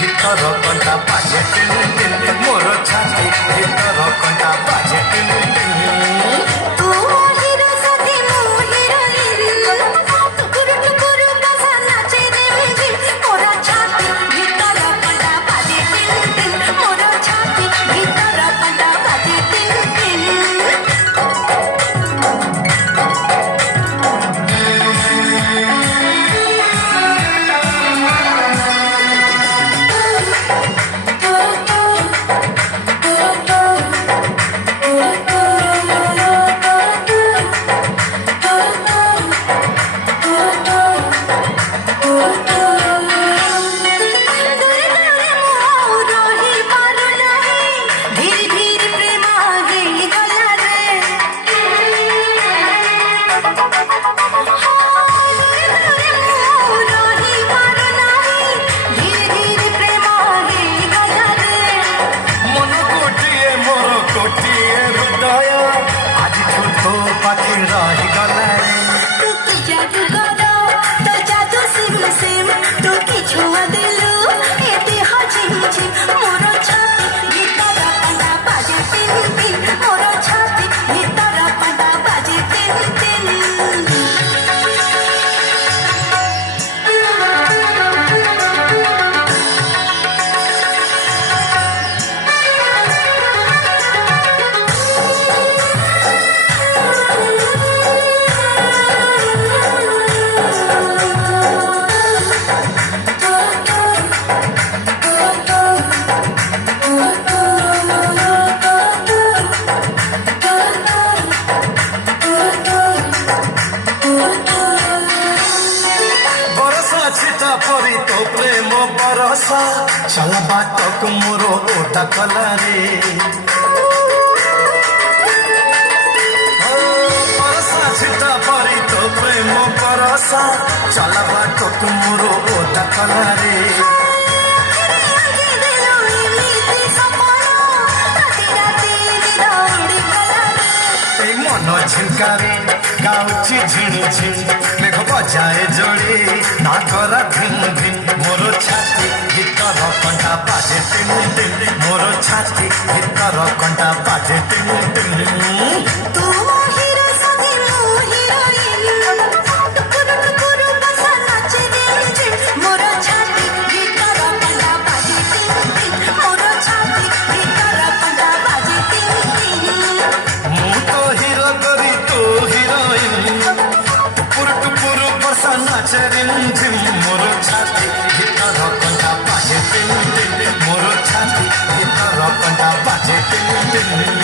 ভিতর কণ্টা বাজে tin tin মোর ছাতি ভিতর কণ্টা বাজে টিন টিন তু হিরো সাথী মু হিরোইন টুকুর টুকুর বাজা নাচে রে ঝিম মোর ছাতি ভিতর কণ্টা বাজে টিন টিন মোর ছাতি ভিতর কণ্টা বাজে টিন টিন পাখি রহি গলা তুই জাদু করো তো জাদু সিম সিম তুই কি ছোঁয়া দিলু এতে হাজিম ঝিম মোর ছাতি ভিতর কণ্টা বাজে টিন টিন মোর ছাতি ভিতর কণ্টা বাজে টিন টিন পরি তো প্রেম বরসা চলা বাটক মোর ওটা কলারে বরসা ছিটা পরি তো প্রেম বরসা চলা বাটক মোর ওটা কলারে এই মন ঝিঙ্কারে গাউছি ঝিনি ঝিন মেঘ বজায় জোরে না করা ধিন ধিন মোর ছাতি ভিতর কণ্টা বাজে টিন টিন মোর ছাতি ভিতর কণ্টা বাজে টিন টিন তু হিরো সাথী মু হিরোইন টুকুর টুকুর বাজা নাচে রে ঝিম মোর ছাতি ভিতর কণ্টা বাজে টিন টিন মোর ছাতি ভিতর কণ্টা বাজে টিন টিন মু তো হিরো করি তো হিরোইন টুকুর টুকুর বসা নাচে রিম ঝিম মোর ছাতি ভিতর কণ্টা বাজে টিন টিন মোর ছাতি ভিতর কণ্টা বাজে টিন টিন